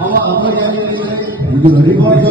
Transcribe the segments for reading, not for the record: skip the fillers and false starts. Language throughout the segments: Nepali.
अब हाम्रो यहाँनिर रिभर छ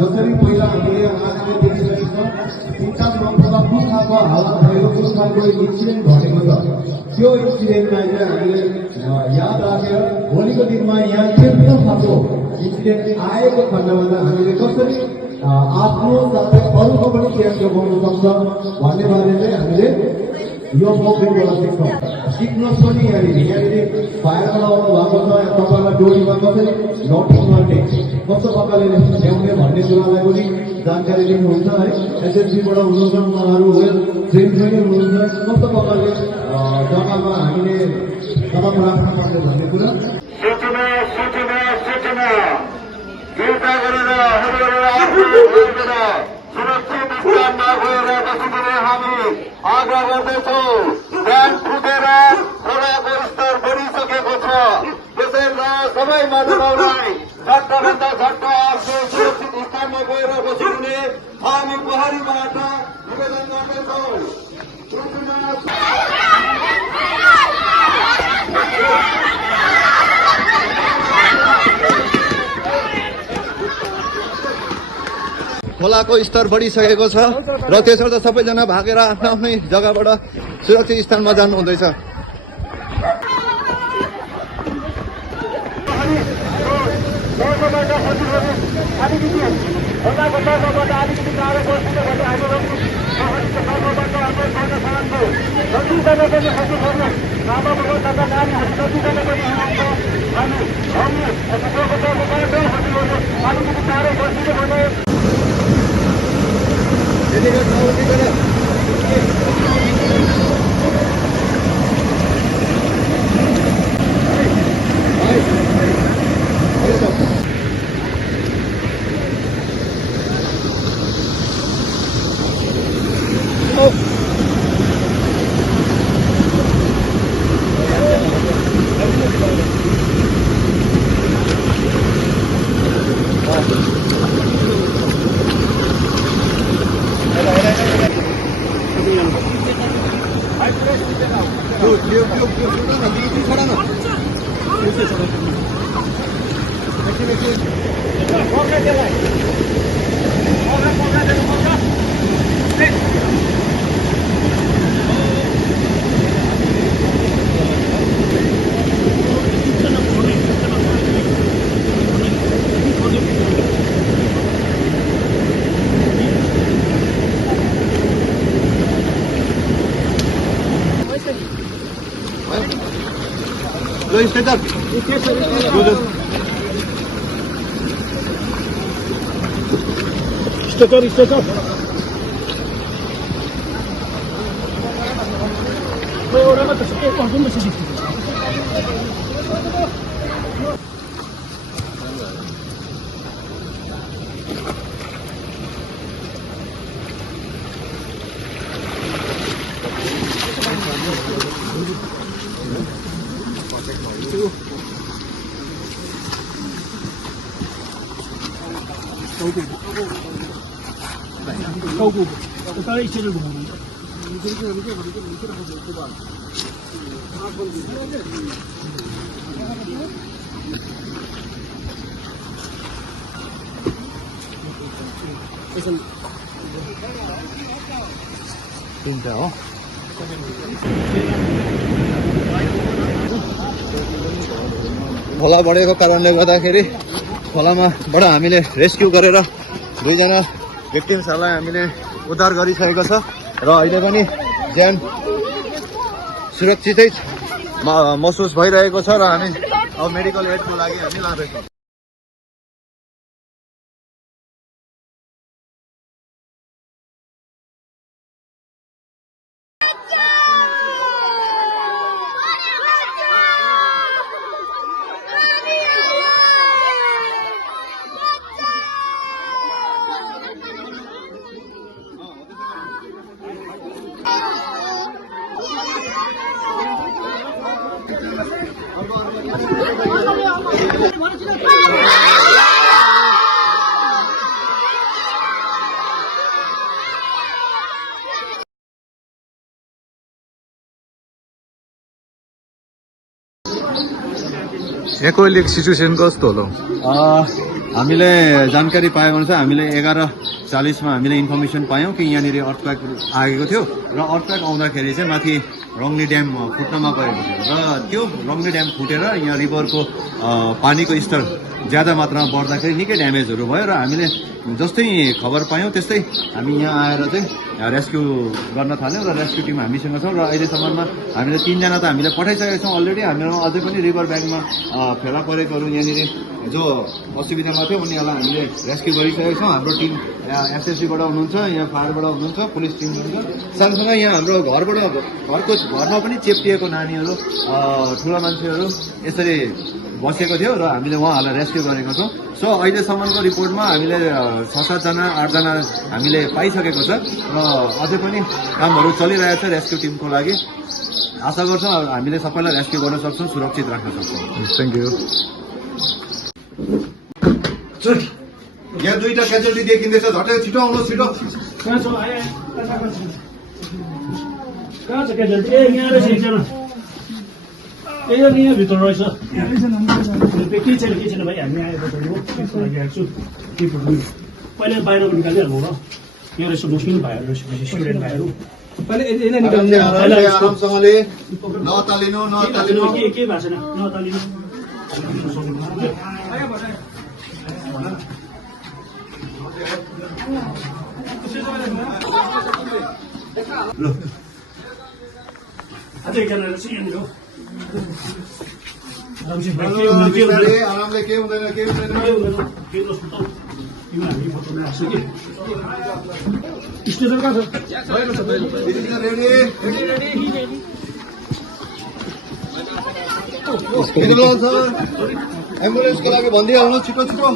जसरी पहिला हामीले आजले देखिसकेको छ शिक्षा मन्त्रालयमा कुन खालको हालत भएको कुन खालको इन्सिडेन्ट घटेको छ त्यो इन्सिडेन्टलाई चाहिँ हामीले याद राखेर भोलिको दिनमा यहाँ त्यस्तो खालको इन्सिडेन्ट आएको खण्डमा चाहिँ हामीले कसरी आफ्नो साथै अरूको पनि केयर जोगाउन सक्छ भन्ने बारे चाहिँ हामीले यो मौकाबाट सिक्नुहोस् पनि यहाँनिर फायरमा लगाउनु भएको छ तपाईँलाई डोरीमा कसरी नटिङ गर्ने कस्तो प्रकारले ल्याउने भन्ने कुरालाई पनि जानकारी दिनुहुन्छ है एसएससीबाट हुनुहुन्छ उहाँहरू वेल ट्रेन पनि हुनुहुन्छ कस्तो प्रकारले जग्गामा हामीले कदम राख्नुपर्छ भन्ने कुरा सूचना सूचना सूचना कृपा गरेर सुरक्षित स्थानमा गएर बस्ने हामी आग्रह गर्दछौँ। ड्याम फुटेर खोलाको स्तर बढिसकेको छ त्यसैले सबै मानवलाई झट्टभन्दा झट्ट आफ्नो सुरक्षित स्थानमा गएर बस्ने हामी प्रहरीबाट निवेदन गर्दछौँ। खोलाको स्तर बढिसकेको छ र त्यसर्थ सबैजना भागेर आफ्नो आफ्नै जग्गाबाट सुरक्षित स्थानमा जानु हुँदैछ। Stop. 진짜 खोला बढेको कारणले गर्दाखेरि खोलामाबाट हामीले रेस्क्यु गरेर दुईजना भिक्टिम्सहरूलाई हामीले उद्धार गरिसकेको छ र अहिले पनि ज्यान सुरक्षितै महसुस भइरहेको छ र हामी अब मेडिकल एडको लागि हामी लाँदैछौँ। What? यहाँको अहिले सिचुएसन कस्तो होला? हामीले जानकारी पाए अनुसार हामीले 11:40मा हामीले इन्फर्मेसन पायौँ कि यहाँनिर अर्थक्वेक आएको थियो र अर्थक्वेक आउँदाखेरि चाहिँ माथि रङ्गली ड्याम फुट्नमा गएको थियो र त्यो रङ्गली ड्याम फुटेर यहाँ रिभरको पानीको स्तर ज्यादा मात्रामा बढ्दाखेरि निकै ड्यामेजहरू भयो र हामीले जस्तै खबर पायौँ त्यस्तै हामी यहाँ आएर चाहिँ रेस्क्यु गर्न थाल्यौँ र रेस्क्यु टिम हामीसँग छ र अहिलेसम्ममा हामीले 3 जना त हामीले पठाइसकेका छौँ अलरेडी। हामीहरूमा अझै पनि रिभर ब्याङ्कमा फेला परेकोहरू यहाँनिर जो असुविधामा थियो उनीहरूलाई हामीले रेस्क्यु गरिसकेका छौँ। हाम्रो टिम एसएससीबाट हुनुहुन्छ, यहाँ फायरबाट हुनुहुन्छ, पुलिस टिम हुनुहुन्छ, सँगसँगै यहाँ हाम्रो घरमा पनि चेप्टिएको नानीहरू ठुला मान्छेहरू यसरी बसेको थियो र हामीले उहाँहरूलाई रेस्क्यु गरेको छौँ। सो अहिलेसम्मको रिपोर्टमा हामीले 6-7 जना 8 जना हामीले पाइसकेको छ र अझै पनि कामहरू चलिरहेछ रेस्क्यु टिमको लागि। आशा गर्छौँ हामीले सबैलाई रेस्क्यु गर्न सक्छौँ, सुरक्षित राख्न सक्छौँ। Thank you. यहाँ 2टा क्याजुअलिटी देखिँदैछ, झट्टै छिटो आउनुहोस्, छिटो। कहाँ छ क्याजुअलिटी? ए यहाँ रहेछ एकजना, यहाँ भित्र रहेछ। केही छैन भाइ, हामी आएको त्यसको लागि आएको छु। के पुग्नु पहिला बाहिर निकालिहाल्नु ल। यहाँ रहेछ मुस्लिम भाइहरू रहेछ, स्टुडेन्ट भाइहरू। आरामसँगले नतालिनु नतालिनु। के भएको छैन, नतालिनु। अझै एकजना रहेछ यहाँनिर हो। आरामले के हुँदैन के हुँदैन। स्टेसन कहाँ छ? एम्बुलेन्सको लागि भनिदिइहाल्नु छिटो छिटो।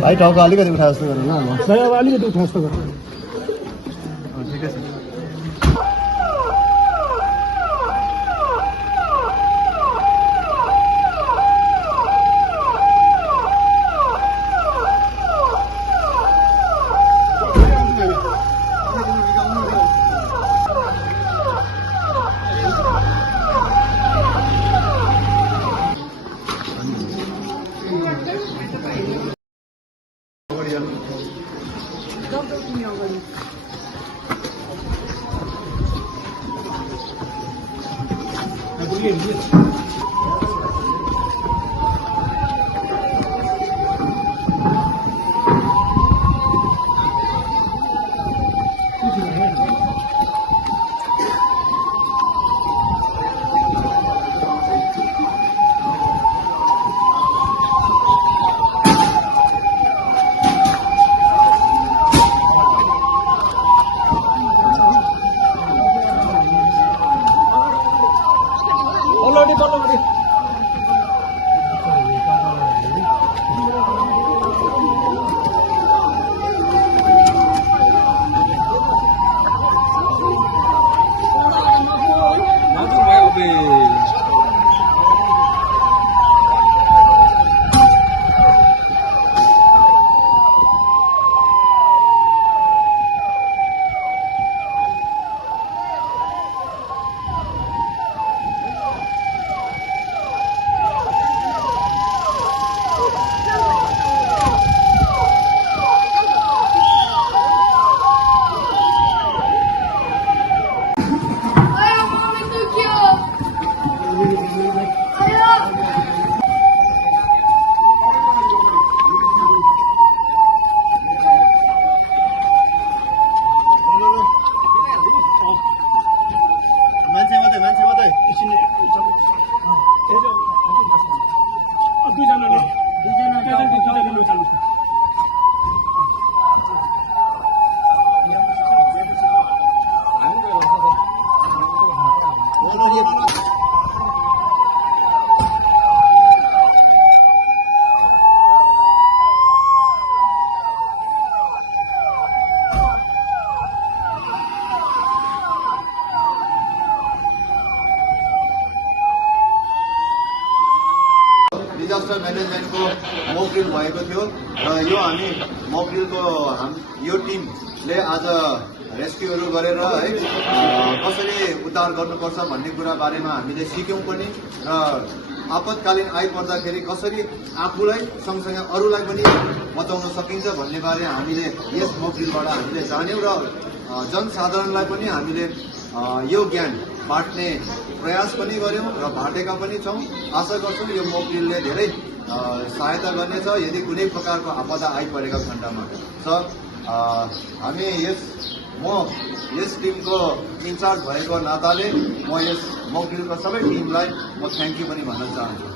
भाइ टाउको अलिकति उठा जस्तो गरेर ल। अब अलिकति उठा जस्तो गर। ठिकै छ। डिजास्टर म्यानेजमेन्टको मक ड्रिल भएको थियो र यो हामी मक ड्रिलको यो टिमले आज रेस्क्युहरू गरेर है कसरी उद्धार गर्नुपर्छ भन्ने कुरा बारेमा हामीले सिक्यौँ पनि र आपतकालीन आइपर्दाखेरि कसरी आफूलाई सँगसँगै अरूलाई पनि बचाउन सकिन्छ भन्ने बारे हामीले यस मक ड्रिलबाट हामीले जान्यौँ र जनसाधारणलाई पनि हामीले यो ज्ञान बाँड्ने प्रयास पनि गर्यौँ र बाँडेका पनि छौँ। आशा गर्छौँ यो मक ड्रिलले धेरै सहायता गर्नेछ यदि कुनै प्रकारको आपदा आइपरेका खण्डमा। हामी म यस टिमको इन्चार्ज भएको नाताले म यस मक ड्रिलको सबै टिमलाई म थ्याङ्क यू पनि भन्न चाहन्छु।